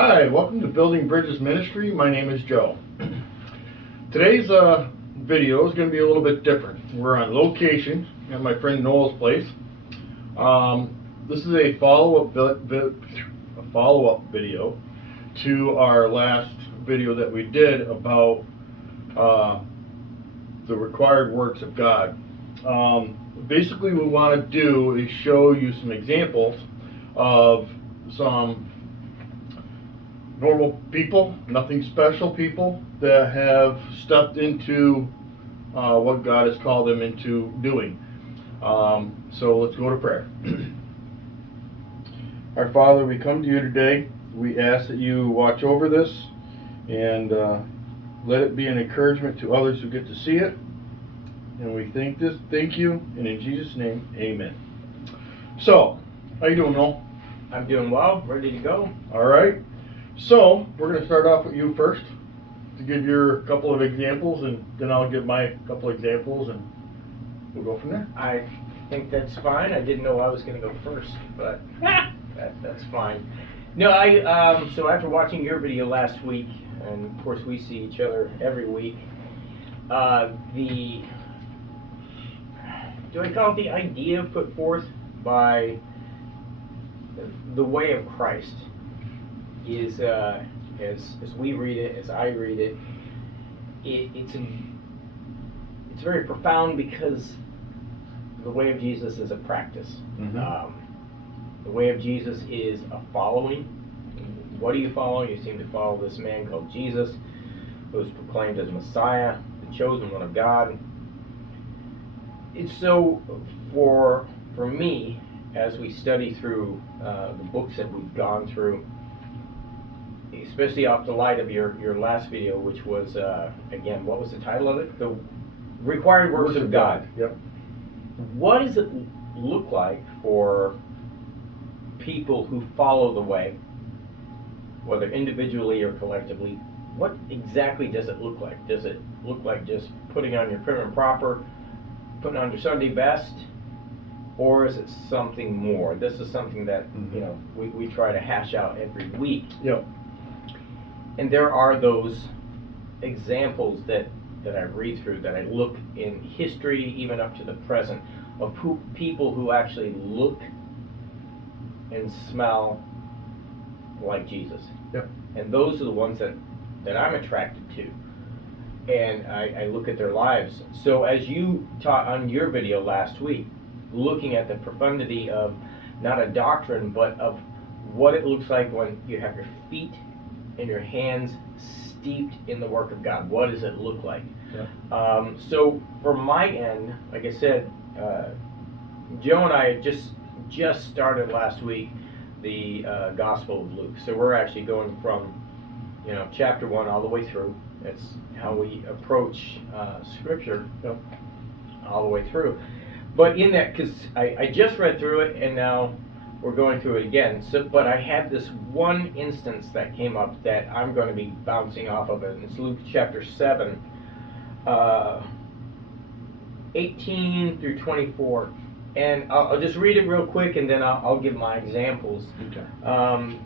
Hi, welcome to Building Bridges Ministry. My name is Joe. Today's video is going to be a little bit different. We're on location at my friend Noel's place. This is a follow-up video to our last video that we did about the required works of God. Basically, what we want to do is show you some examples of some normal people, nothing special people that have stepped into what God has called them into doing. So let's go to prayer. Our Father, we come to you today. We ask that you watch over this and let it be an encouragement to others who get to see it. And we thank you, and in Jesus' name, amen. So, how you doing, Noel? I'm doing well, ready to go. All right. So, we're going to start off with you first to give your couple of examples, and then I'll give my couple examples, and we'll go from there. I think that's fine. I didn't know I was going to go first, but that's fine. No, so after watching your video last week, and of course we see each other every week, do I call it the idea put forth by the way of Christ is, as we read it, as I read it, it's very profound because the way of Jesus is a practice. Mm-hmm. The way of Jesus is a following. What do you follow? You seem to follow this man called Jesus, who is proclaimed as Messiah, the chosen one of God. It's so for me, as we study through the books that we've gone through, especially off the light of your last video, which was, again, what was the title of it? The Required Works of God. Yep. What does it look like for people who follow the way, whether individually or collectively? What exactly does it look like? Does it look like just putting on your prim and proper, putting on your Sunday best, or is it something more? This is something that we try to hash out every week. Yep. And there are those examples that I read through, that I look in history, even up to the present, of people who actually look and smell like Jesus. Yep. And those are the ones that I'm attracted to. And I look at their lives. So as you taught on your video last week, looking at the profundity of not a doctrine, but of what it looks like when you have your feet and your hands steeped in the work of God. What does it look like? Yeah. So from my end, like I said, Joe and I just started last week the Gospel of Luke. So we're actually going from chapter 1 all the way through. That's how we approach Scripture, all the way through. But in that, because I just read through it, and now we're going through it again. So, but I had this one instance that came up that I'm going to be bouncing off of it. And it's Luke chapter 7, 18 through 24. And I'll just read it real quick, and then I'll give my examples. Okay.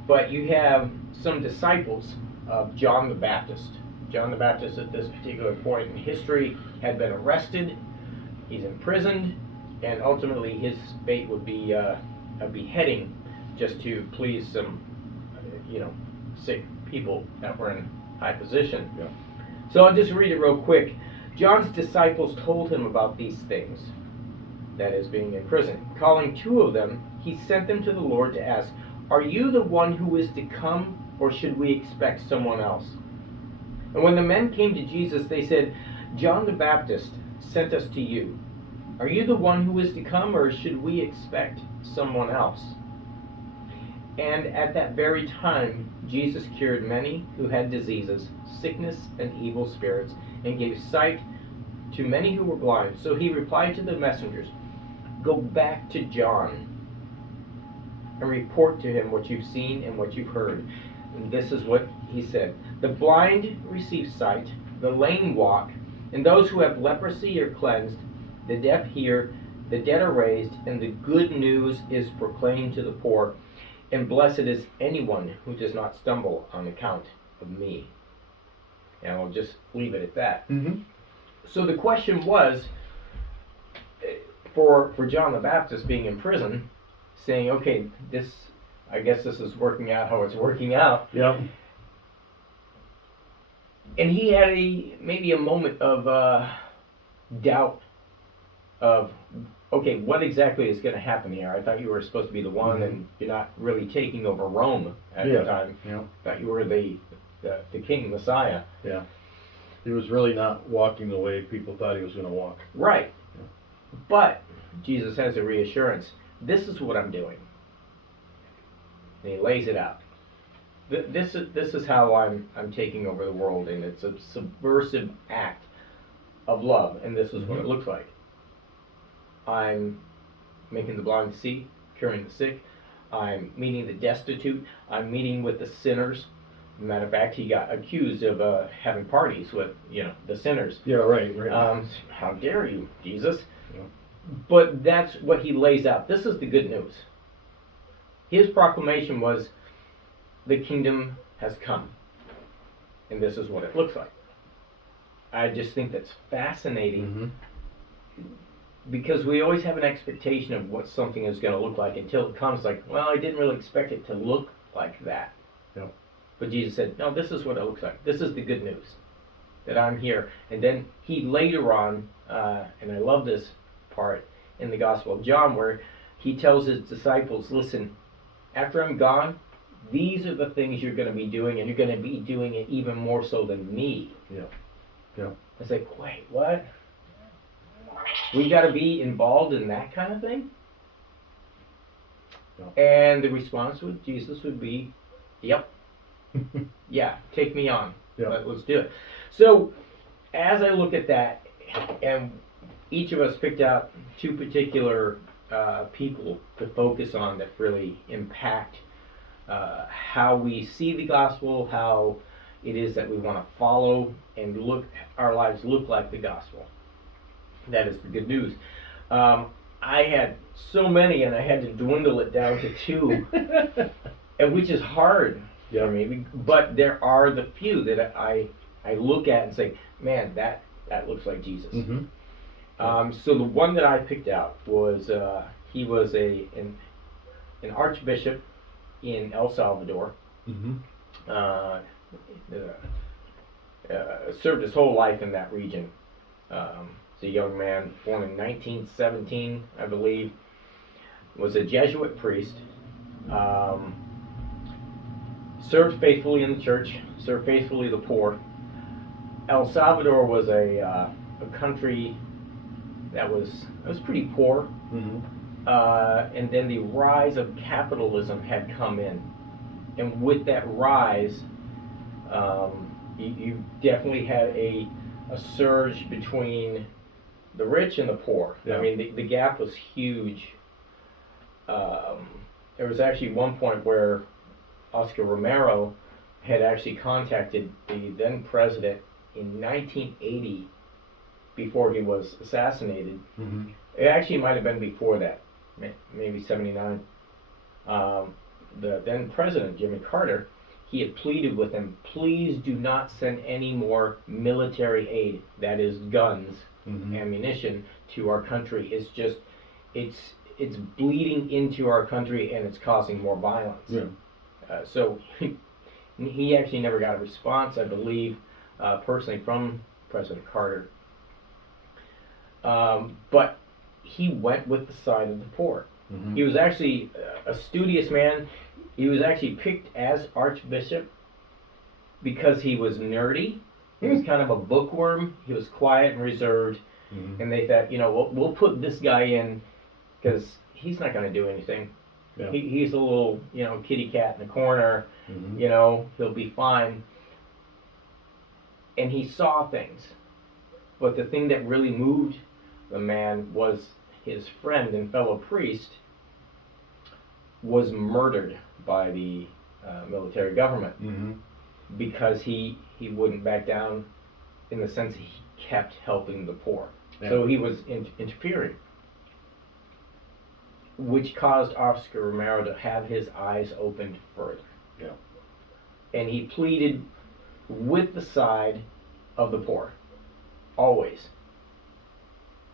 But you have some disciples of John the Baptist. John the Baptist at this particular point in history had been arrested. He's imprisoned, and ultimately his fate would be a beheading, just to please some, sick people that were in high position. Yeah. So I'll just read it real quick. John's disciples told him about these things, that is, being in prison. Calling two of them, he sent them to the Lord to ask, "Are you the one who is to come, or should we expect someone else?" And when the men came to Jesus, they said, "John the Baptist sent us to you. Are you the one who is to come, or should we expect someone else?" And at that very time, Jesus cured many who had diseases, sickness, and evil spirits, and gave sight to many who were blind. So he replied to the messengers, "Go back to John and report to him what you've seen and what you've heard." And this is what he said: "The blind receive sight, the lame walk, and those who have leprosy are cleansed, the deaf hear, the dead are raised, and the good news is proclaimed to the poor. and blessed is anyone who does not stumble on account of me. And I'll just leave it at that. Mm-hmm. So the question was, for John the Baptist being in prison, saying, okay, I guess this is working out how it's working out. Yep. And he had maybe a moment of doubt of, okay, what exactly is going to happen here? I thought you were supposed to be the one, and you're not really taking over Rome at the time. Yeah. I thought you were the king, Messiah. Yeah. He was really not walking the way people thought he was going to walk. Right. But Jesus has a reassurance. This is what I'm doing. And he lays it out. This is how I'm taking over the world, and it's a subversive act of love, and this is what it looks like. I'm making the blind see, curing the sick. I'm meeting the destitute. I'm meeting with the sinners. Matter of fact, he got accused of having parties with, the sinners. Yeah, right. How dare you, Jesus? Yeah. But that's what he lays out. This is the good news. His proclamation was, the kingdom has come. And this is what it looks like. I just think that's fascinating. Because we always have an expectation of what something is going to look like until it comes like, well, I didn't really expect it to look like that. Yep. But Jesus said, no, this is what it looks like. This is the good news, that I'm here. And then he later on, and I love this part in the Gospel of John, where he tells his disciples, listen, after I'm gone, these are the things you're going to be doing, and you're going to be doing it even more so than me. Yeah. Yeah. It's like, wait, what? We got to be involved in that kind of thing? Yeah. And the response with Jesus would be, yep. Yeah, take me on. Yeah. Let's do it. So, as I look at that, and each of us picked out two particular people to focus on that really impact how we see the gospel, how it is that we want to follow and our lives look like the gospel. That is the good news. I had so many, and I had to dwindle it down to two, and which is hard for me. But there are the few that I look at and say, man, that looks like Jesus. So the one that I picked out was he was an archbishop in El Salvador. Served his whole life in that region. It's a young man born in 1917, I believe. Was a Jesuit priest. Served faithfully in the church. Served faithfully the poor. El Salvador was a country that was pretty poor. And then the rise of capitalism had come in. And with that rise, you definitely had a surge between the rich and the poor. Yeah. I mean, the gap was huge. There was actually one point where Oscar Romero had actually contacted the then president in 1980 before he was assassinated. It actually might have been before that, maybe 79. The then president, Jimmy Carter, he had pleaded with him, please do not send any more military aid, that is guns, ammunition, to our country. It's just, it's bleeding into our country, and it's causing more violence. So he actually never got a response, I believe, personally from President Carter. But he went with the side of the poor. He was actually a studious man. He was actually picked as archbishop because he was nerdy. He was kind of a bookworm. He was quiet and reserved. And they thought, we'll put this guy in because he's not going to do anything. He's a little, kitty cat in the corner. He'll be fine. And he saw things. But the thing that really moved the man was his friend and fellow priest was murdered by the military government because he wouldn't back down, in the sense he kept helping the poor. So he was interfering. which caused Oscar Romero to have his eyes opened further. Yeah. And he pleaded with the side of the poor, always.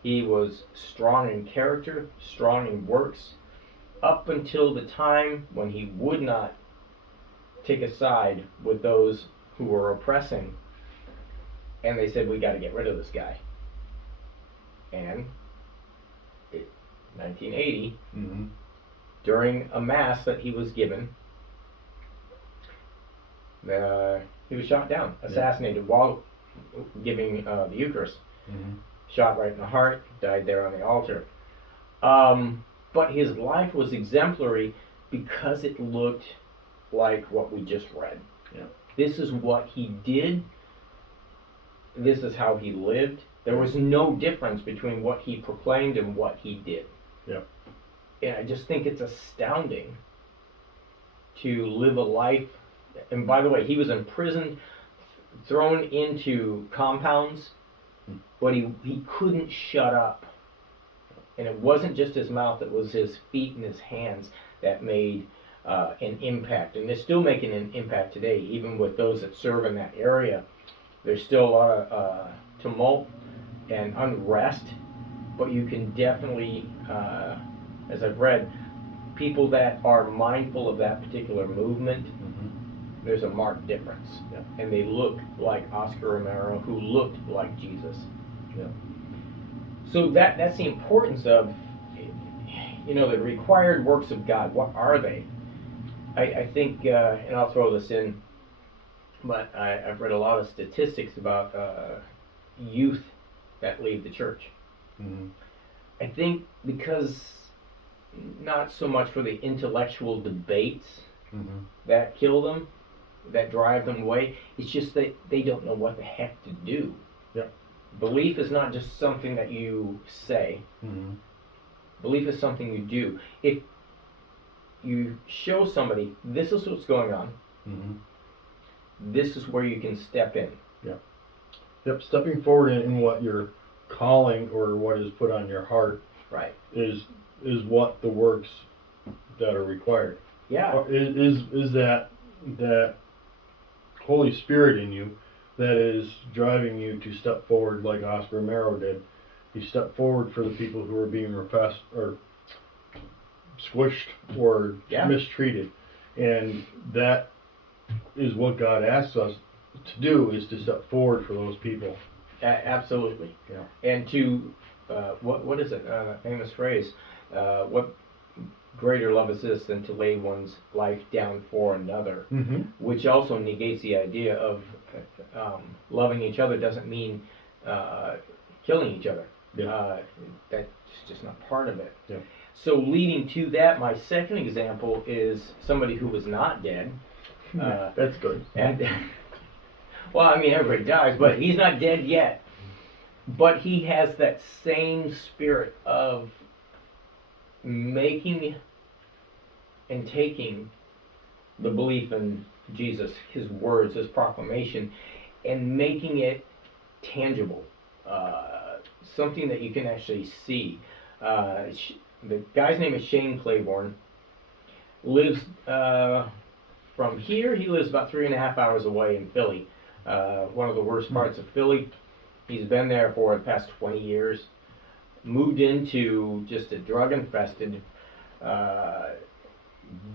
He was strong in character, strong in works, up until the time when he would not take a side with those who were oppressing. And they said, we got to get rid of this guy. And in 1980, Mm-hmm. during a mass that he was given, he was shot down, assassinated while giving the Eucharist. Mm-hmm. Shot right in the heart, died there on the altar. But his life was exemplary because it looked like what we just read. Yeah. This is what he did. This is how he lived. There was no difference between what he proclaimed and what he did. Yeah. And I just think it's astounding to live a life. And by the way, he was imprisoned, thrown into compounds, but he couldn't shut up. And it wasn't just his mouth, it was his feet and his hands that made an impact. And they're still making an impact today, even with those that serve in that area. There's still a lot of tumult and unrest, but you can definitely, as I've read, people that are mindful of that particular movement, Mm-hmm. there's a marked difference. Yeah. And they look like Oscar Romero, who looked like Jesus. Yeah. So that's the importance of, the required works of God. What are they? I think, and I'll throw this in, but I've read a lot of statistics about youth that leave the church. Mm-hmm. I think because not so much for the intellectual debates Mm-hmm. that kill them, that drive them away, it's just that they don't know what the heck to do. Yeah. Belief is not just something that you say. Mm-hmm. Belief is something you do. If you show somebody, this is what's going on, Mm-hmm. this is where you can step in. Yep, stepping forward in what you're calling or what is put on your heart Right. is what the works that are required. Yeah. Or is that Holy Spirit in you that is driving you to step forward like Oscar Romero did. He stepped forward for the people who were being repressed or squished or mistreated, and that is what God asks us to do, is to step forward for those people. Absolutely. Yeah. And to what is it? Famous phrase. What greater love is this than to lay one's life down for another? Mm-hmm. Which also negates the idea of loving each other doesn't mean killing each other. Yeah. That's just not part of it. Yeah. So leading to that, my second example is somebody who was not dead. That's good. And well, I mean, everybody dies, but he's not dead yet. But he has that same spirit of making and taking the belief in Jesus, his words, his proclamation, and making it tangible, something that you can actually see. The guy's name is Shane Claiborne. Lives from here. He lives about 3.5 hours away in Philly, one of the worst parts of Philly. He's been there for the past 20 years. Moved into just a drug-infested,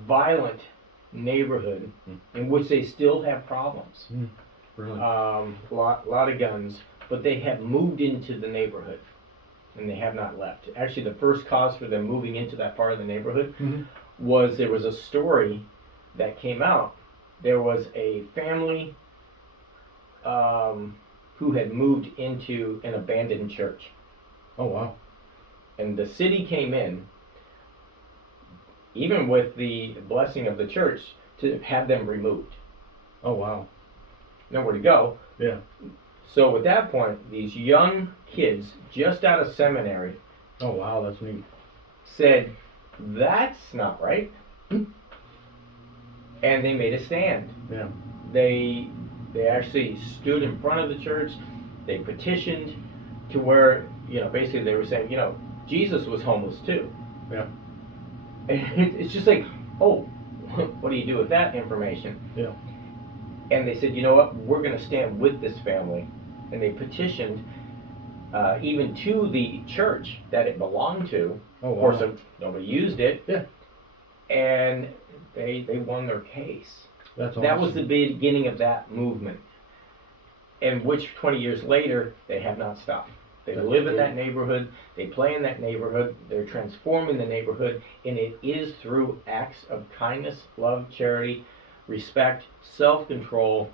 violent neighborhood in which they still have problems. Really? Lot of guns, but they have moved into the neighborhood, and they have not left. Actually, the first cause for them moving into that part of the neighborhood was there was a story that came out. There was a family who had moved into an abandoned church. Oh, wow. And the city came in, even with the blessing of the church, to have them removed. Oh, wow. Nowhere to go. Yeah. So at that point, these young kids, just out of seminary, Oh, wow, that's neat. said, that's not right. And they made a stand. Yeah. They actually stood in front of the church. They petitioned to where, basically they were saying, Jesus was homeless too. Yeah. And it's just like, oh, what do you do with that information? Yeah. And they said, you know what, we're going to stand with this family. And they petitioned even to the church that it belonged to. Oh, Of course, wow. nobody used it. Yeah. And they won their case. That's awesome. That was the beginning of that movement. And which 20 years later, they have not stopped. They That's live in great. that neighborhood, they play in that neighborhood, they're transforming the neighborhood, and it is through acts of kindness, love, charity, respect, self-control,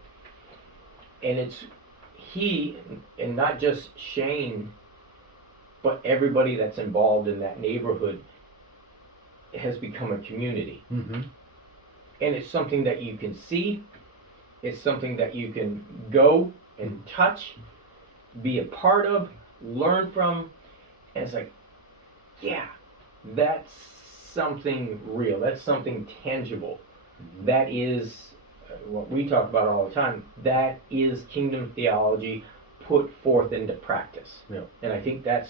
and it's he, and not just Shane, but everybody that's involved in that neighborhood has become a community. Mm-hmm. And it's something that you can see, it's something that you can go and touch, be a part of, learn from, and it's like, yeah, that's something real, that's something tangible. Mm-hmm. That is what we talk about all the time. That is kingdom theology put forth into practice. Yeah. And I think that's,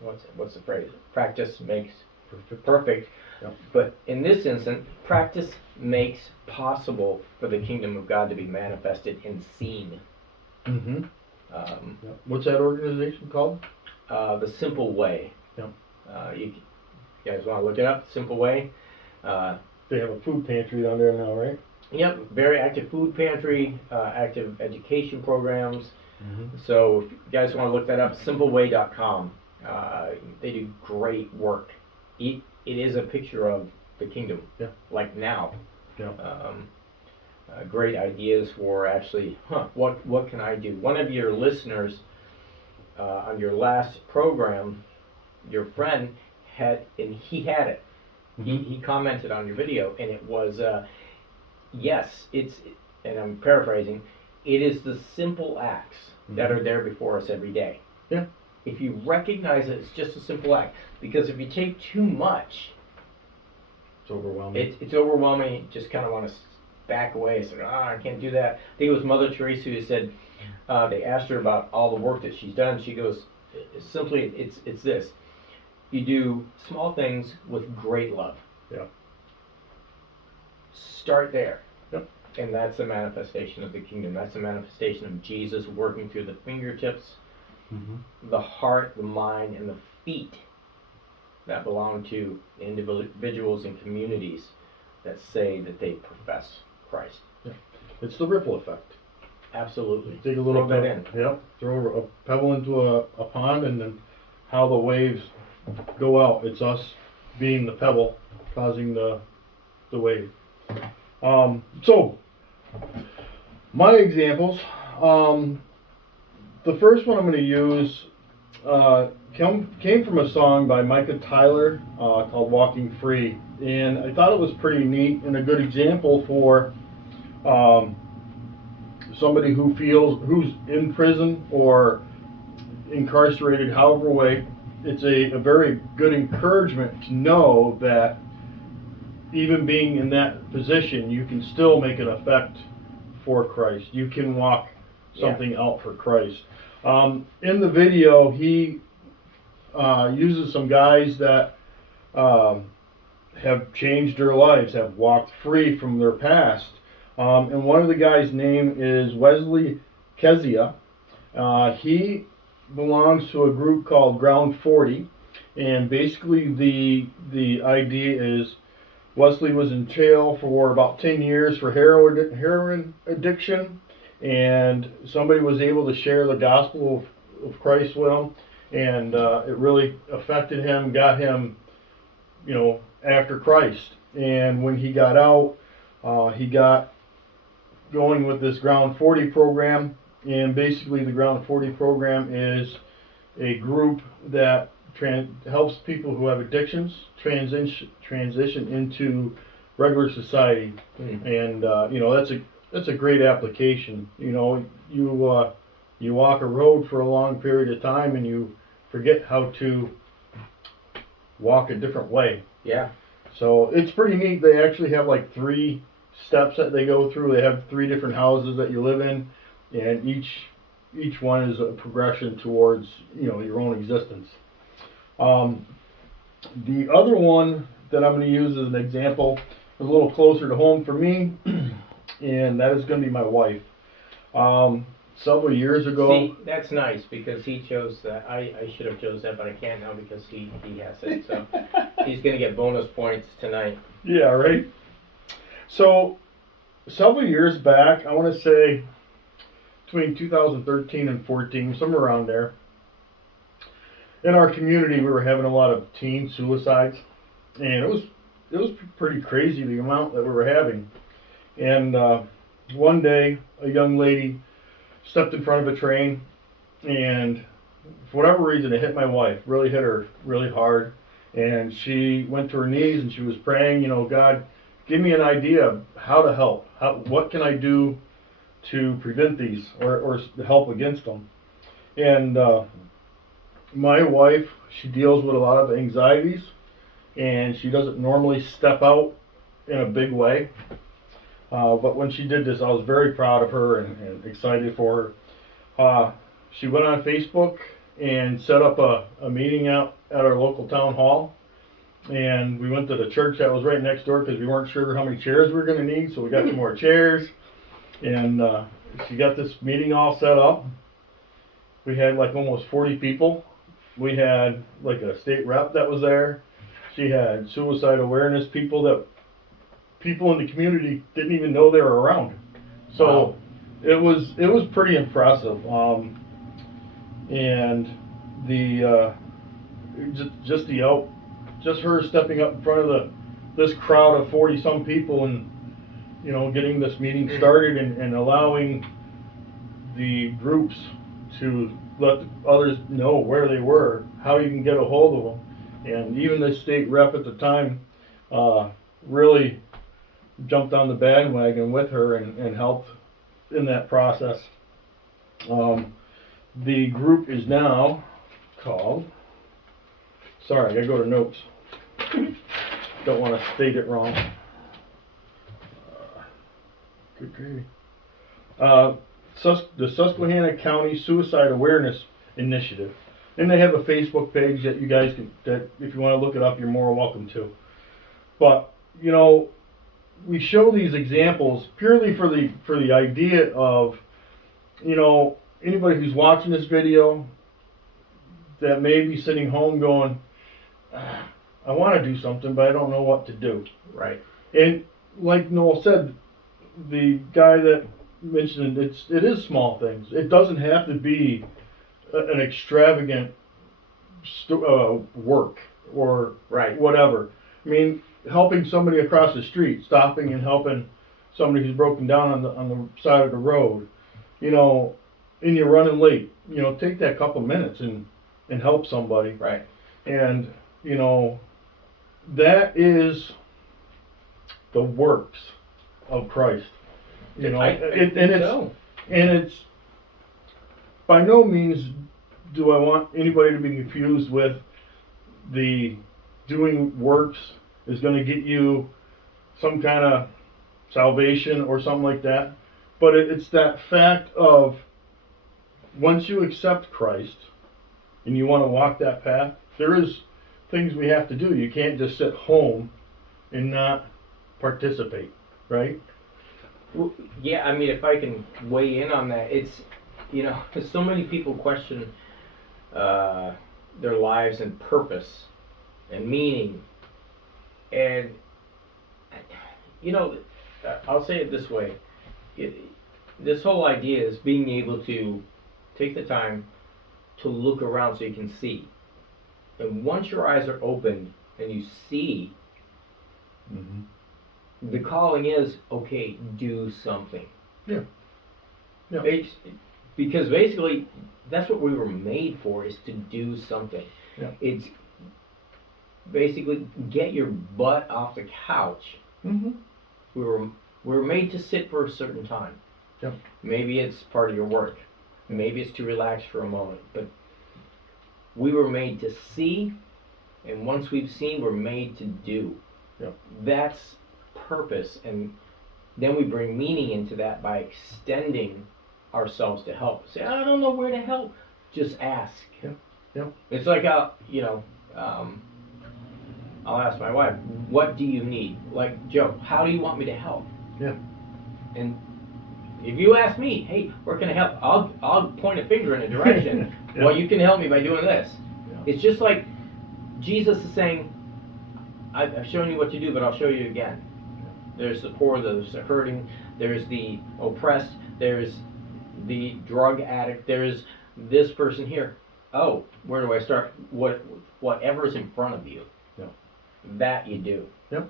what's the phrase? Practice makes Perfect. perfect. Yeah. But in this instance, practice makes possible for the kingdom of God to be manifested and seen. Mm-hmm. Um, Yeah. What's that organization called? The Simple Way. Yeah. You guys want to look it up? Simple Way. They have a food pantry down there now, right? Yep, very active food pantry, active education programs. Mm-hmm. So if you guys want to look that up, simpleway.com. They do great work. It is a picture of the kingdom, Yeah. like now. Yeah. Great ideas for actually, what can I do? One of your listeners on your last program, your friend had, and he had it. Mm-hmm. He commented on your video, and it was, yes, and I'm paraphrasing, it is the simple acts that are there before us every day. Yeah. If you recognize it, it's just a simple act. Because if you take too much, It's overwhelming. it's overwhelming. You just kind of want to back away and say, I can't do that. I think it was Mother Teresa who said, they asked her about all the work that she's done. She goes, simply, it's this. You do small things with great love. Yeah. Start there. Yep. And that's a manifestation of the kingdom. That's a manifestation of Jesus working through the fingertips, Mm-hmm. the heart, the mind, and the feet that belong to individuals and communities that say that they profess Christ. It's the ripple effect. Absolutely. Take a little Throw that in. Yep. Throw a pebble into a pond, and then how the waves go out. It's us being the pebble causing the wave. So my examples. The first one I'm going to use came from a song by Micah Tyler called "Walking Free," and I thought it was pretty neat and a good example for somebody who's in prison or incarcerated, however way. It's a very good encouragement to know that even being in that position, you can still make an effect for Christ. You can walk something out for Christ. In the video, he uses some guys that have changed their lives, have walked free from their past. And one of the guys' name is Wesley Kezia. He belongs to a group called Ground 40, and basically the idea is Wesley was in jail for about 10 years for heroin addiction, and somebody was able to share the gospel of Christ with him, and it really affected him, got him, after Christ. And when he got out, he got going with this Ground 40 program, and basically the Ground 40 program is a group that helps people who have addictions transition into regular society. And that's a great application. You walk a road for a long period of time and you forget how to walk a different way. Yeah. So it's pretty neat. They actually have like 3 steps that they go through. They have 3 different houses that you live in, and each one is a progression towards your own existence. The other one that I'm going to use as an example is a little closer to home for me, and that is going to be my wife. Several years ago. See, that's nice because he chose that. I should have chose that, but I can't now because he has it. So he's going to get bonus points tonight. Yeah, right. So several years back, I want to say between 2013 and 14, somewhere around there, in our community we were having a lot of teen suicides, and it was pretty crazy the amount that we were having. And one day a young lady stepped in front of a train, and for whatever reason it hit my wife, really hit her really hard, and she went to her knees and she was praying, you know, God, give me an idea of how to help. What can I do to prevent these or help against them? And my wife, she deals with a lot of anxieties, and she doesn't normally step out in a big way. But when she did this, I was very proud of her and excited for her. She went on Facebook and set up a meeting out at our local town hall. And we went to the church that was right next door because we weren't sure how many chairs we were going to need. So we got some more chairs. And she got this meeting all set up. We had like almost 40 people. We had like a state rep that was there. She had suicide awareness people that people in the community didn't even know they were around. So Wow. it was pretty impressive. And the just her stepping up in front of this crowd of 40 some people and, you know, getting this meeting started and allowing the groups to let others know where they were, how you can get a hold of them. And even the state rep at the time really jumped on the bandwagon with her and helped in that process. The group is now called, sorry, I gotta go to notes. Don't want to state it wrong. Good gravy. The Susquehanna County Suicide Awareness Initiative. And they have a Facebook page that you guys can, that if you want to look it up, you're more welcome to. But, you know, we show these examples purely for the idea of, you know, anybody who's watching this video that may be sitting home going, I want to do something, but I don't know what to do. Right. And like Noel said, the guy that mentioned it is small things. It doesn't have to be an extravagant work or Right. whatever. I mean, helping somebody across the street, stopping and helping somebody who's broken down on the side of the road, you know, and you're running late, you know, take that couple minutes and help somebody. Right. And, you know, that is the works of Christ. You know, I think so. And it's by no means do I want anybody to be confused with the doing works is going to get you some kind of salvation or something like that. But it's that fact of once you accept Christ and you want to walk that path, there is things we have to do. You can't just sit home and not participate, right? Well, yeah, I mean, if I can weigh in on that, it's, you know, so many people question their lives and purpose and meaning. And, you know, I'll say it this way. This whole idea is being able to take the time to look around so you can see. And once your eyes are opened and you see, the calling is, okay, do something. Yeah. Yeah. Because basically, that's what we were made for, is to do something. Yeah. It's basically get your butt off the couch. Mm-hmm. We were made to sit for a certain time. Yeah. Maybe it's part of your work. Maybe it's to relax for a moment. But we were made to see, and once we've seen, we're made to do. Yeah. That's purpose, and then we bring meaning into that by extending ourselves to help. Say, I don't know where to help. Just ask. Yeah. Yeah. It's like I'll ask my wife, what do you need? Like, Joe, how do you want me to help? Yeah. And if you ask me, hey, where can I help? I'll point a finger in a direction. Yeah. Well, you can help me by doing this. Yeah. It's just like Jesus is saying, I've shown you what to do, but I'll show you again. There's the poor, there's the hurting, there's the oppressed, there's the drug addict, there's this person here. Oh, where do I start? Whatever's in front of you, Yeah. that you do. Yep,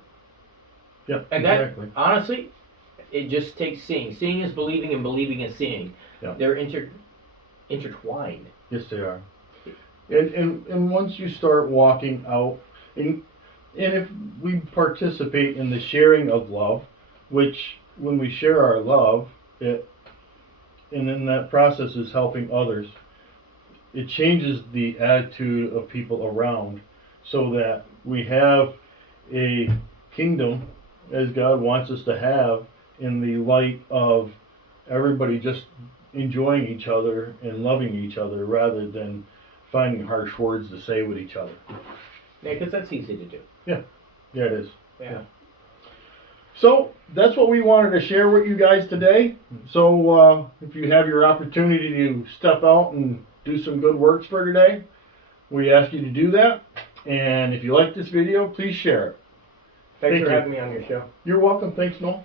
And exactly. that, honestly, it just takes seeing. Seeing is believing, and believing is seeing. Yeah. They're intertwined. Yes, they are. And once you start walking out, and if we participate in the sharing of love, which when we share our love, and in that process is helping others, it changes the attitude of people around, so that we have a kingdom as God wants us to have, in the light of everybody just enjoying each other and loving each other, rather than finding harsh words to say with each other. Yeah, because that's easy to do. Yeah, it is. Yeah. So that's what we wanted to share with you guys today. So if you have your opportunity to step out and do some good works for today, we ask you to do that. And if you like this video, please share it. Thanks Thank for you. having me on your show. You're welcome. Thanks, Noel.